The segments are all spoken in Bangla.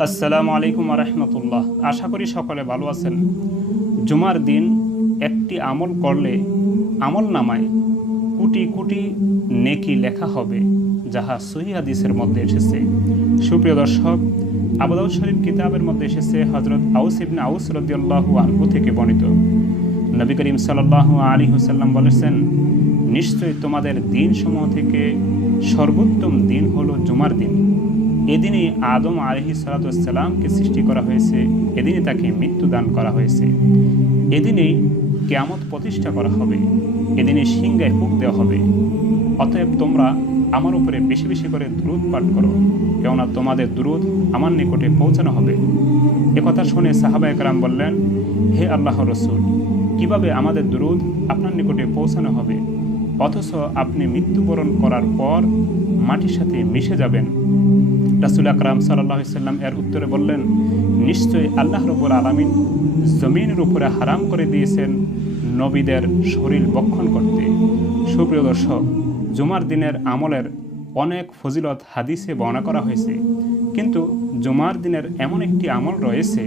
আসসালামু আলাইকুম রহমতুল্লাহ। আশা করি সকলে ভালো আছেন। জুমার দিন একটি আমল করলে আমল নামায় কোটি কোটি নেকি লেখা হবে, যাহা হাদিসের মধ্যে এসেছে। সুপ্রিয় দর্শক আবুদাউদ শরীফ কিতাবের মধ্যে এসেছে হজরত আউস ইবনে আউস রদিয়াল্লাহু আনহু থেকে বর্ণিত। নবী করিম সাল্লাহ আলী হুসাল্লাম বলেছেন নিশ্চয়ই তোমাদের দিন সমূহ থেকে সর্বোত্তম দিন হলো জুমার দিন। এদিনই আদম আলহি সালাতামকে সৃষ্টি করা হয়েছে, এদিনই তাকে মৃত্যু দান করা হয়েছে। এদিনেই কেয়ামত প্রতিষ্ঠা করা হবে, এদিনে সিংগায় ফুক দেওয়া হবে। অতএব তোমরা আমার উপরে বেশি বেশি করে দ্রুত পাঠ করো, কেননা তোমাদের দ্রুত আমার নিকটে পৌঁছানো হবে। একথা শুনে সাহাবা একরাম বললেন, হে আল্লাহ রসুল, কীভাবে আমাদের দ্রুত আপনার নিকটে পৌঁছানো হবে? অথচ আপনি মৃত্যুবরণ করার পর মাটির সাথে মিশে যাবেন। রাসুল আকরাম সাল্লাম এর উত্তরে বললেন, নিশ্চয়ই আল্লাহ রবুল আলমিন জমিনের উপরে হারাম করে দিয়েছেন নবীদের শরীর বক্ষণ করতে। সুপ্রিয় দর্শক, জুমার দিনের আমলের অনেক ফজিলত হাদিসে বর্ণনা করা হয়েছে। কিন্তু জুমার দিনের এমন একটি আমল রয়েছে,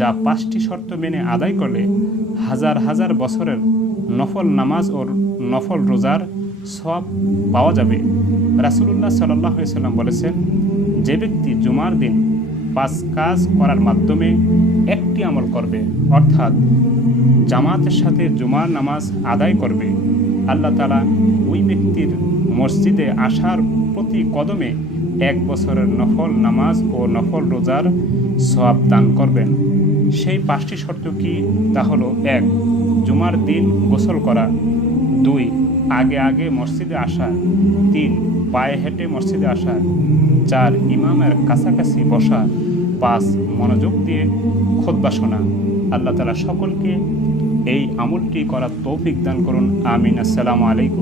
যা পাঁচটি শর্ত মেনে আদায় করলে হাজার হাজার বছরের নফল নামাজ ও নফল রোজার সব পাওয়া যাবে। রাসুলুল্লাহ সাল্লাহ সাল্লাম বলেছেন, যে ব্যক্তি জুমার দিন পাঁচ কাজ করার মাধ্যমে একটি আমল করবে, অর্থাৎ জামাতের সাথে জুমার নামাজ আদায় করবে, আল্লাহ তালা ওই ব্যক্তির মসজিদে আসার প্রতি কদমে এক বছরের নফল নামাজ ও নফল রোজার সব দান করবেন। সেই পাঁচটি শর্ত কি? তা হলো এক, জুমার দিন গোসল করা। দুই, আগে আগে মসজিদে আসা। তিন, পায়ে হেঁটে মসজিদে আসা। চার, ইমামের কাছাকাছি বসা। পাঁচ, মনোযোগ দিয়ে খোদ্া শোনা। আল্লাহ তালা সকলকে এই আমলটি করার তৌফিক দান করুন। আমিন। আসসালামু আলাইকুম।